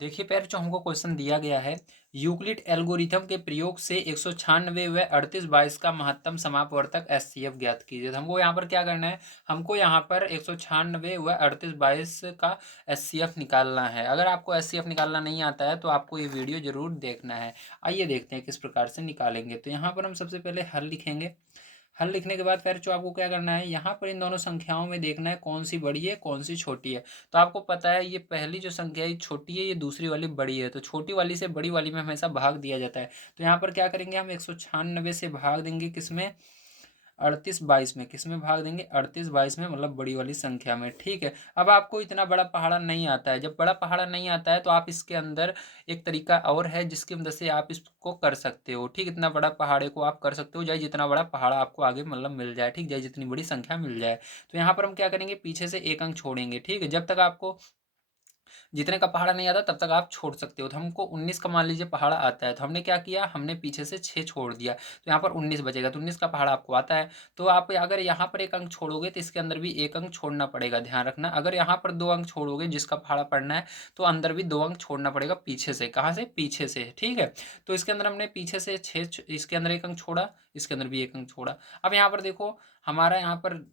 देखिए पैर जो हमको क्वेश्चन दिया गया है, यूक्लिड एल्गोरिथम के प्रयोग से 196 व 3822 का महत्तम समापवर्तक एचसीएफ ज्ञात कीजिए। तो हमको यहाँ पर क्या करना है, हमको यहाँ पर 196 व 3822 का एचसीएफ निकालना है। अगर आपको एचसीएफ निकालना नहीं आता है तो आपको ये वीडियो जरूर देखना है। आइए देखते हैं किस प्रकार से निकालेंगे। तो यहाँ पर हम सबसे पहले हल लिखेंगे। हल लिखने के बाद फिर जो आपको क्या करना है, यहाँ पर इन दोनों संख्याओं में देखना है कौन सी बड़ी है कौन सी छोटी है। तो आपको पता है ये पहली जो संख्या है ये छोटी है, ये दूसरी वाली बड़ी है, तो छोटी वाली से बड़ी वाली में हमेशा भाग दिया जाता है। तो यहाँ पर क्या करेंगे, हम 196 से भाग देंगे किसमें, 3822 में। किस में भाग देंगे, 3822 में, मतलब बड़ी वाली संख्या में। ठीक है। अब आपको इतना बड़ा पहाड़ा नहीं आता है, जब बड़ा पहाड़ा नहीं आता है तो आप इसके अंदर एक तरीका और है जिसकी मदद से आप इसको कर सकते हो। ठीक, इतना बड़ा पहाड़े को आप कर सकते हो, चाहे जितना बड़ा पहाड़ा आपको आगे मतलब मिल जाए। ठीक, चाहे जितनी बड़ी संख्या मिल जाए। तो यहाँ पर हम क्या करेंगे, पीछे से एक अंक छोड़ेंगे। ठीक है, जब तक आपको जितने का पहाड़ा नहीं आता तब तक आप छोड़ सकते हो। तो हमको 19 का मान लीजिए पहाड़ा आता है, तो हमने क्या किया, हमने पीछे से 6 छोड़ दिया, तो यहाँ पर 19 बचेगा। तो 19 का पहाड़ा आपको आता है, तो आप अगर यहाँ पर एक अंक छोड़ोगे तो इसके अंदर भी एक अंक छोड़ना पड़ेगा, ध्यान रखना। अगर यहाँ पर 2 अंक छोड़ोगे जिसका पहाड़ा पड़ना है, तो अंदर भी 2 अंक छोड़ना पड़ेगा पीछे से। कहाँ से, पीछे से। ठीक है, तो इसके अंदर हमने पीछे से 6, इसके अंदर एक अंक छोड़ा, इसके अंदर भी एक अंक छोड़ा। अब यहाँ पर देखो, हमारा यहाँ पर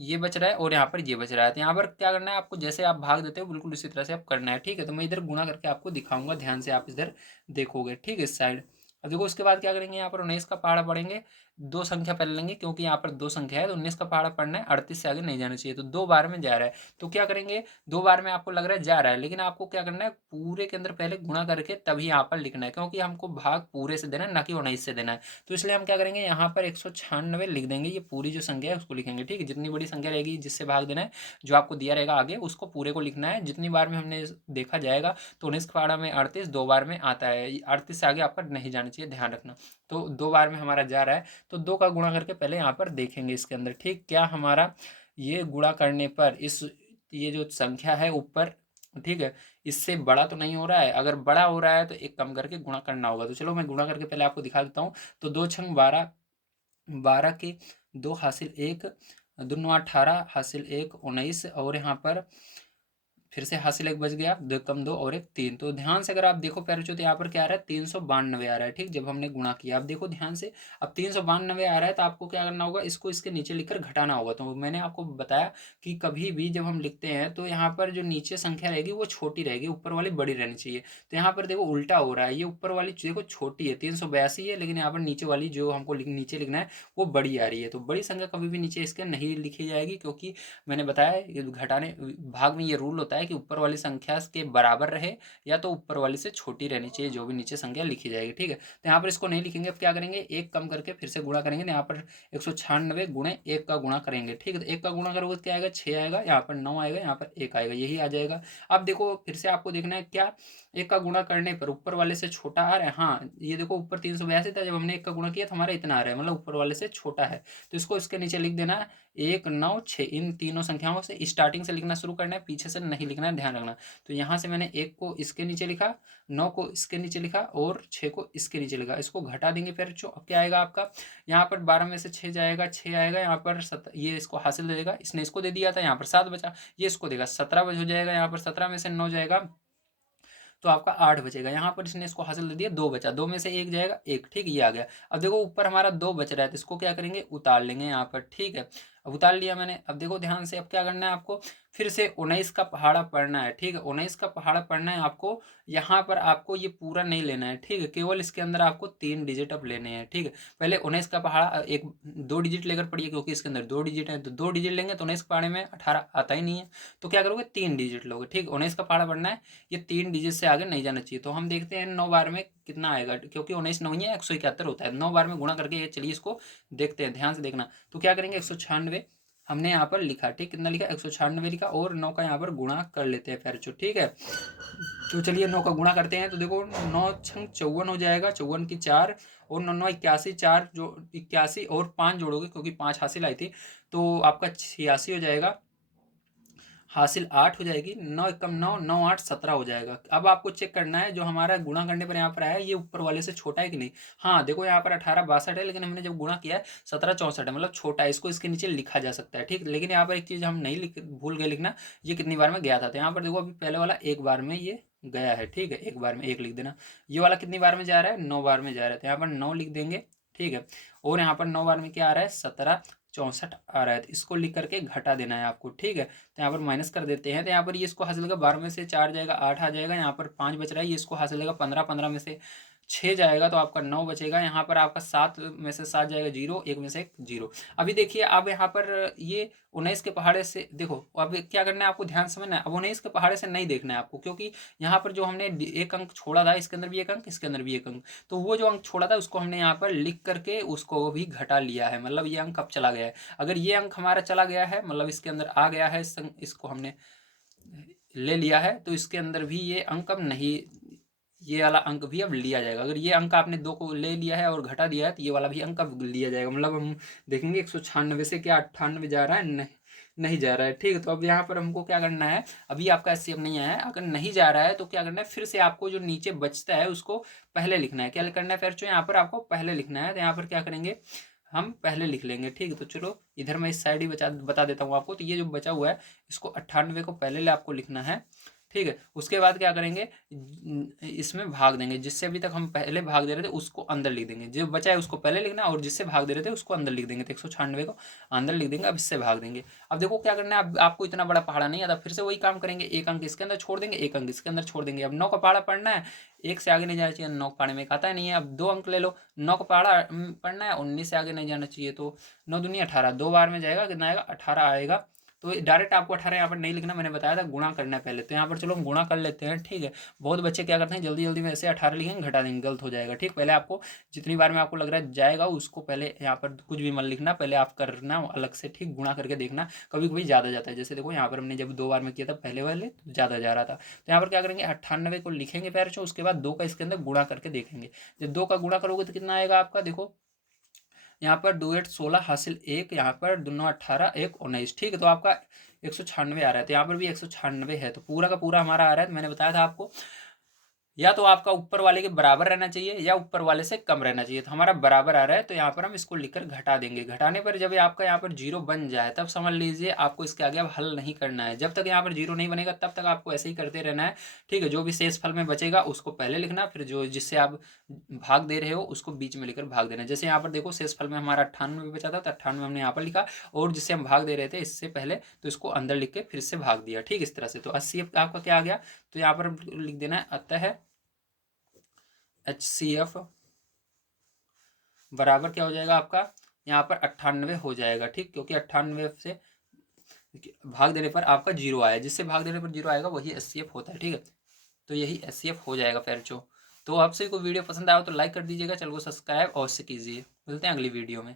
ये बच रहा है और यहाँ पर ये बच रहा है। तो यहाँ पर क्या करना है आपको, जैसे आप भाग देते हो बिल्कुल इसी तरह से आप करना है। ठीक है, तो मैं इधर गुणा करके आपको दिखाऊंगा, ध्यान से आप इधर देखोगे। ठीक है, इस साइड। अब देखो उसके बाद क्या करेंगे, यहाँ पर 19 का पहाड़ा पढ़ेंगे। दो संख्या पहले लेंगे क्योंकि यहाँ पर दो संख्या है, तो 19 का पहाड़ा पढ़ना है, 38 से आगे नहीं जाना चाहिए। तो 2 बार में जा रहा है, तो क्या करेंगे, 2 बार में आपको लग रहा है जा रहा है, लेकिन आपको क्या करना है, पूरे के अंदर पहले गुणा करके तभी यहाँ पर लिखना है, क्योंकि हमको भाग पूरे से देना है, ना कि 19 से देना है। तो इसलिए हम क्या करेंगे, यहाँ पर 196 लिख देंगे, ये पूरी जो संख्या है उसको लिखेंगे। ठीक है, जितनी बड़ी संख्या रहेगी जिससे भाग देना है, जो आपको दिया रहेगा आगे, उसको पूरे को लिखना है। जितनी बार में हमने देखा जाएगा, तो 19 का पहाड़ा में 38 2 बार में आता है, 38 से आगे आपका नहीं जाना चाहिए, ध्यान रखना। तो 2 बार में हमारा जा रहा है, तो 2 का गुणा करके पहले यहाँ पर देखेंगे इसके अंदर। ठीक, क्या हमारा ये गुणा करने पर इस ये जो संख्या है ऊपर, ठीक है, इससे बड़ा तो नहीं हो रहा है। अगर बड़ा हो रहा है तो एक कम करके गुणा करना होगा। तो चलो मैं गुणा करके पहले आपको दिखा देता हूँ। तो 2 × 12, 12 के 2 हासिल 1, दूनो 18 हासिल 1 19, और यहाँ पर फिर से हासिल एक बच गया, 2 कम 2 और एक 3। तो ध्यान से अगर आप देखो पैरचो, तो यहाँ पर क्या आ रहा है, 392 आ रहा है। ठीक, जब हमने गुणा किया, आप देखो ध्यान से, अब 392 आ रहा है, तो आपको क्या करना होगा, इसको इसके नीचे लिखकर घटाना होगा। तो मैंने आपको बताया कि कभी भी जब हम लिखते हैं तो यहाँ पर जो नीचे संख्या रहेगी वो छोटी रहेगी, ऊपर वाली बड़ी रहनी चाहिए। तो यहाँ पर देखो उल्टा हो रहा है, ये ऊपर वाली देखो छोटी है, 382 है, लेकिन यहाँ पर नीचे वाली जो हमको नीचे लिखना है वो बड़ी आ रही है। तो बड़ी संख्या कभी भी नीचे इसके नहीं लिखी जाएगी, क्योंकि मैंने बताया ये घटाने भाग में ये रूल होता है कि ऊपर वाली संख्या के बराबर रहे, या तो ऊपर वाली से छोटी रहनी चाहिए जो भी नीचे संख्या लिखी जाएगी। ठीक है, तो यहाँ पर इसको नहीं लिखेंगे। अब क्या करेंगे, एक कम करके फिर से गुणा करेंगे। तो यहाँ पर 196 गुणे 1 का गुणा करेंगे। ठीक है, तो 1 का गुणा करोगे तो क्या आएगा, 6 आएगा, यहाँ पर 9 आएगा, यहाँ पर 1 आएगा, यही आ जाएगा। अब देखो फिर से आपको देखना है, क्या 1 का गुणा करने पर ऊपर वाले से छोटा आ रहा है। हाँ, ये देखो ऊपर 382 था, जब हमने 1 का गुणा किया तो हमारा इतना आ रहा है, मतलब ऊपर वाले से छोटा है। तो इसको इसके नीचे लिख देना है, 1 9 6, इन तीनों संख्याओं से स्टार्टिंग से लिखना शुरू करना है, पीछे से नहीं लिखना है, ध्यान रखना। तो यहाँ से मैंने 1 को इसके नीचे लिखा, 9 को इसके नीचे लिखा और 6 को इसके नीचे लिखा। इसको घटा देंगे फिर जो क्या आएगा आपका, यहाँ पर 12 में से 6 जाएगा, 6 आएगा, यहाँ पर ये इसको हासिल दे देगा, इसने इसको दे दिया था, यहाँ पर 7 बचा, ये इसको देगा, 17 हो जाएगा। यहाँ पर 17 में से 9 जाएगा तो आपका 8 बचेगा। यहाँ पर इसने इसको हासिल दे दिया, 2 बचा, 2 में से 1 जाएगा, 1। ठीक, ये आ गया। अब देखो ऊपर हमारा 2 बच रहा है, तो इसको क्या करेंगे, उतार लेंगे यहाँ पर। ठीक है, अब उतार लिया मैंने। अब देखो ध्यान से, अब क्या करना है आपको, फिर से 19 का पहाड़ा पढ़ना है। ठीक है, 19 का पहाड़ा पढ़ना है आपको। यहाँ पर आपको ये पूरा नहीं लेना है। ठीक है, केवल इसके अंदर आपको 3 डिजिट अब लेने हैं। ठीक है, पहले 19 का पहाड़ा एक 2 डिजिट लेकर पढ़िए, क्योंकि इसके अंदर 2 डिजिट है, तो 2 डिजिट लेंगे तो 19 के पहाड़े में 18 आता ही नहीं है, तो क्या करोगे, 3 डिजिट लोगे। ठीक, 19 का पहाड़ा पढ़ना है, ये 3 डिजिट से आगे नहीं जाना चाहिए। तो हम देखते हैं 9 बार में कितना आएगा, क्योंकि 19 9 ही है, 171 होता है, 9 बार में गुणा करके चलिए इसको देखते हैं, ध्यान से देखना। तो क्या करेंगे, 196 हमने यहाँ पर लिखा। ठीक, कितना लिखा, 196 लिखा, और 9 का यहाँ पर गुणा कर लेते हैं फिर जो। ठीक है, तो चलिए 9 का गुणा करते हैं। तो देखो 9 छंग 54 हो जाएगा, 54 की 4 और 9 9 81, 4 जो 81 और 5 जोड़ोगे क्योंकि 5 हासिल आई थी, तो आपका 86 हो जाएगा, हासिल 8 हो जाएगी, 9 एकम 9, 9 8 17 हो जाएगा। अब आपको चेक करना है जो हमारा गुणा करने पर यहाँ पर आया ये ऊपर वाले से छोटा है कि नहीं। हाँ देखो यहाँ पर 18 62 है, लेकिन हमने जब गुणा किया है 17 64 है, मतलब छोटा है, इसको इसके नीचे लिखा जा सकता है। ठीक, लेकिन यहाँ पर एक चीज़ हम नहीं भूल गए लिखना, ये कितनी बार में गया था। तो यहाँ पर देखो अभी पहले वाला 1 बार में ये गया है, ठीक है। एक बार में 1 लिख देना। ये वाला कितनी बार में जा रहा है, 9 बार में जा रहा है, तो यहाँ पर 9 लिख देंगे, ठीक है। और यहाँ पर 9 बार में क्या आ रहा है, 1764 आ रहा है, तो इसको लिख करके घटा देना है आपको, ठीक है। तो यहाँ पर माइनस कर देते हैं, तो यहाँ पर ये इसको हासिल होगा 12 में से 4 जाएगा 8 आ जाएगा, यहाँ पर 5 बच रहा है, ये इसको हासिल होगा 15, 15 में से 6 जाएगा तो आपका 9 बचेगा, यहाँ पर आपका 7 में से 7 जाएगा 0, 1 में से 1 0। अभी देखिए अब यहाँ पर ये 19 के पहाड़े से देखो, अब क्या करना है आपको, ध्यान से समझना है। अब 19 के पहाड़े से नहीं देखना है आपको, क्योंकि यहाँ पर जो हमने एक अंक छोड़ा था, इसके अंदर भी एक अंक, इसके अंदर भी एक अंक, तो वो जो अंक छोड़ा था उसको हमने यहाँ पर लिख करके उसको भी घटा लिया है, मतलब ये अंक अब चला गया है। अगर ये अंक हमारा चला गया है, मतलब इसके अंदर आ गया है, इसको हमने ले लिया है, तो इसके अंदर भी ये अंक अब नहीं, ये वाला अंक भी अब लिया जाएगा। अगर ये अंक आपने 2 को ले लिया है और घटा दिया है, तो ये वाला भी अंक अब लिया जाएगा। मतलब हम देखेंगे 196 से क्या 98 जा रहा है, नहीं नहीं जा रहा है, ठीक है। तो अब यहाँ पर हमको क्या करना है, अभी आपका एचसीएफ नहीं आया है, अगर नहीं जा रहा है तो क्या करना है, फिर से आपको जो नीचे बचता है उसको पहले लिखना है। क्या करना है फिर, जो यहाँ पर आपको पहले लिखना है, तो यहाँ पर क्या करेंगे, हम पहले लिख लेंगे, ठीक है। तो चलो इधर मैं इस साइड ही बता देता हूँ आपको। तो ये जो बचा हुआ है, इसको 98 को पहले आपको लिखना है, ठीक है। उसके बाद क्या करेंगे, इसमें भाग देंगे, जिससे अभी तक हम पहले भाग दे रहे थे उसको अंदर लिख देंगे, जो बचा है उसको पहले लिखना, और जिससे भाग दे रहे थे उसको अंदर लिख देंगे। तो 196 को अंदर लिख देंगे, अब इससे भाग देंगे। अब देखो क्या करना है, अब आपको इतना बड़ा पहाड़ा नहीं आता, फिर से वही काम करेंगे, एक अंक इसके अंदर छोड़ देंगे, एक अंक इसके अंदर छोड़ देंगे। अब 9 का पहाड़ा पढ़ना है, एक से आगे नहीं जाना चाहिए, 9 पहाड़े में एक आता नहीं है। अब 2 अंक ले लो, 9 का पहाड़ा पढ़ना है, 19 से आगे नहीं जाना चाहिए, तो 9 दूनी 18, 2 बार में जाएगा, कितना आएगा 18 आएगा। तो डायरेक्ट आपको 18 यहाँ पर नहीं लिखना, मैंने बताया था गुणा करना है पहले। तो यहाँ पर चलो हम गुणा कर लेते हैं, ठीक है। बहुत बच्चे क्या करते हैं, जल्दी जल्दी में ऐसे 18 लिखेंगे, घटा देंगे, गलत हो जाएगा, ठीक। पहले आपको जितनी बार में आपको लग रहा है जाएगा, उसको पहले यहाँ पर कुछ भी मत लिखना, पहले आप करना अलग से, ठीक। गुणा करके देखना, कभी कभी ज़्यादा जाता है। जैसे देखो यहाँ पर हमने जब 2 बार में किया था पहले वाले, तो ज़्यादा जा रहा था। तो यहाँ पर क्या करेंगे, 98 को लिखेंगे पहले, उसके बाद 2 का इसके अंदर गुणा करके देखेंगे। जब 2 का गुणा करोगे तो कितना आएगा आपका, देखो यहाँ पर 2 8 16 हासिल 1, यहाँ पर 2 9 18 1 19, ठीक है। तो आपका 196 आ रहा है, तो यहाँ पर भी 196 है, तो पूरा का पूरा हमारा आ रहा है। तो मैंने बताया था आपको, या तो आपका ऊपर वाले के बराबर रहना चाहिए या ऊपर वाले से कम रहना चाहिए। तो हमारा बराबर आ रहा है, तो यहाँ पर हम इसको लिखकर घटा देंगे। घटाने पर जब आपका यहाँ पर 0 बन जाए, तब समझ लीजिए आपको इसके आगे अब हल नहीं करना है। जब तक यहाँ पर 0 नहीं बनेगा तब तक आपको ऐसे ही करते रहना है, ठीक है। जो भी शेष फल में बचेगा उसको पहले लिखना, फिर जो जिससे आप भाग दे रहे हो उसको बीच में लिखकर भाग देना। जैसे यहाँ पर देखो शेष फल में हमारा 98 बचा था, तो 98 हमने यहाँ पर लिखा, और जिससे हम भाग दे रहे थे इससे पहले, तो इसको अंदर लिख के फिर से भाग दिया, ठीक। इस तरह से तो 80 आपका क्या आ गया, तो यहाँ पर लिख देना है, अतः HCF बराबर क्या हो जाएगा आपका, यहाँ पर 98 हो जाएगा, ठीक। क्योंकि 98 से भाग देने पर आपका 0 आया, जिससे भाग देने पर 0 आएगा वही HCF होता है, ठीक है। तो यही HCF हो जाएगा पैरचो। तो आपसे कोई वीडियो पसंद आया हो तो लाइक कर दीजिएगा, चैनल को सब्सक्राइब अवश्य कीजिए। मिलते हैं अगली वीडियो में।